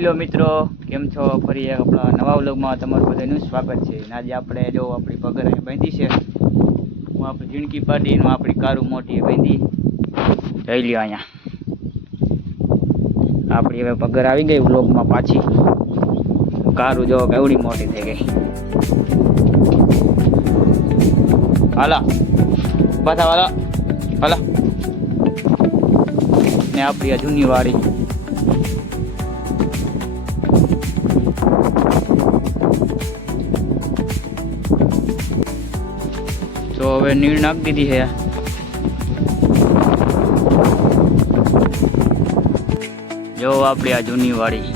હેલો મિત્રો, કેમ છો? ફરી એક આપણા નવા વ્લોગમાં તમારું બધાનું સ્વાગત છે. આજે આપણે જો આપણી પગર અહીં બાંધી છે. હું આપણી જિંદગી પાડીને આપણી કારું મોટી બાંધી જઈ લ્યો. અહીંયા આપણી હવે પગર આવી ગઈ વ્લોગમાં પાછી. કારું જો કેવડી મોટી થઈ ગઈ. હાલા પાછા હાલા હાલા ને આપણી આ જૂની વાડી. તો હવે નીણ નાખી દીધી છે. જો આપણી આ જૂની વાડી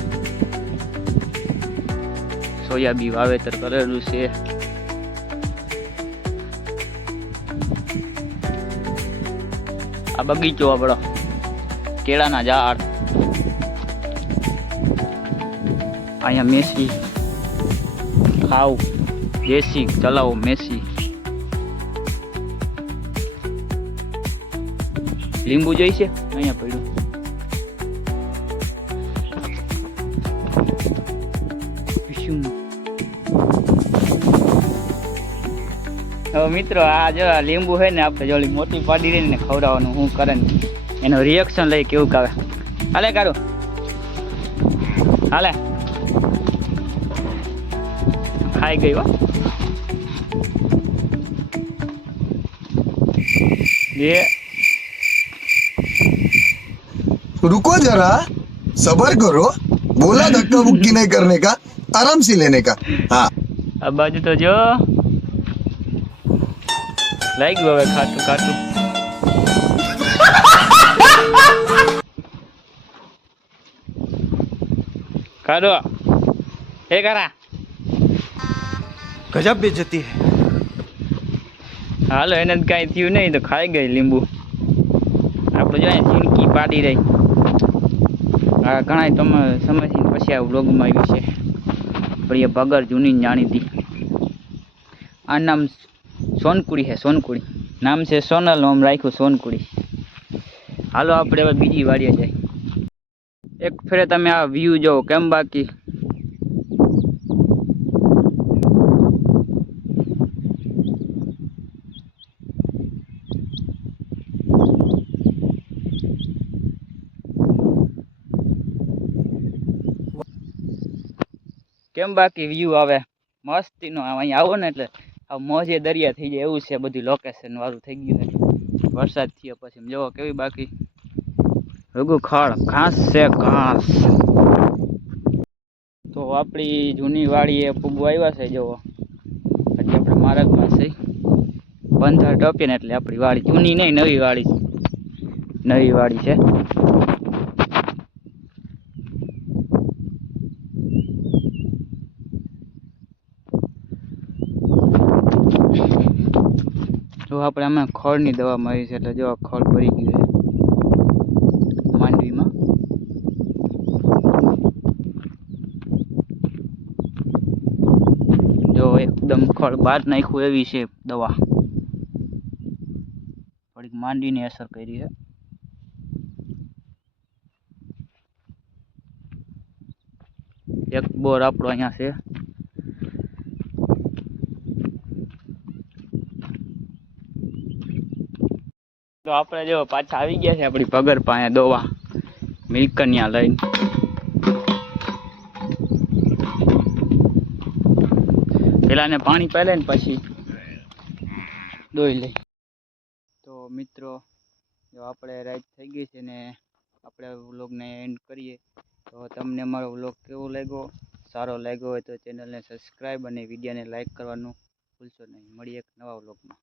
સોયાબી વાવેતર કરેલું છે. આ બગીચો આપણો કેળાના ઝાડ. અહીંયા મેસી ખાવ દેશી ચલાવો મેસી. લીંબુ જોઈશે અહીંયા પડ્યું. હવે મિત્રો આ જો લીંબુ છે ને આપણે જોડી મોટી પાડી રહી ને ખવડાવવાનું શું કરે ને એનું રિએક્શન લઈ કેવું કાવે. હાલે કારું હાલે ખાઈ ગઈ હો. ये रुको जरा सबर करो बोला धक्का मुक्की नहीं करने का आराम से लेने का हाँ अब बाजू तो जो लाइक હવે ખાટું ખાટું કાઢો હે કરા गजब बेइज्जती है. હાલો એને કાંઈ થયું નહીં તો ખાઈ ગઈ લીંબુ. આપણે જો જિંદગી પાડી રહી. હા ઘણા તમે સમયથી પછી આ વ્લોગમાં આવ્યું છે. પણ એ પગર જૂની જાણી હતી. આ નામ સોનકુડી છે. સોનકુડી નામ છે. સોનલ નામ રાખ્યું સોનકુડી. હાલો આપણે હવે બીજી વાડીએ જાય. એક ફેરે તમે આ વ્યૂ જોવો કેમ બાકી. કેમ બાકી વ્યૂ આવે મસ્તીનો. અહીંયા આવો ને એટલે આ મોજે દરિયા થઈ જાય એવું છે. બધું લોકેશન વાળું થઈ ગયું છે. વરસાદ થયો પછી જોવો કેવી બાકી ભેગું ખડ ઘાસ છે ઘાસ. તો આપણી જૂની વાડીએ ફૂગવા આવ્યા છે. જોવો હજી આપણે માર્ગમાં છે. બંધર ટપીએ ને એટલે આપણી વાડી જૂની નહીં નવી વાડી છે. જો આપણે આમાં ખડની દવા મારી છે એટલે જો ખડ ભરી ગયું છે માંડવીમાં. જો એકદમ ખડ બહાર નાખ્યું એવી છે દવા. થોડીક માંડવીની અસર કરી છે. એક બોર આપણો અહીંયા છે. તો આપણે જો પાછા આવી ગયા છે આપણી પગર પાસે દોવા મિલ્કન્યા લઈને. પેલા ને પાણી પાઈ લે ને પછી દોઈ લઈ. તો મિત્રો જો આપણે રાઈટ થઈ ગઈ છે ને આપણે વ્લોગને એન્ડ કરીએ. તો તમને અમારો વ્લોગ કેવો લાગ્યો? સારો લાગ્યો હોય તો ચેનલને સબસ્ક્રાઈબ અને વિડીયોને લાઈક કરવાનું ભૂલશો નહીં. મળીએ એક નવા વ્લોગમાં.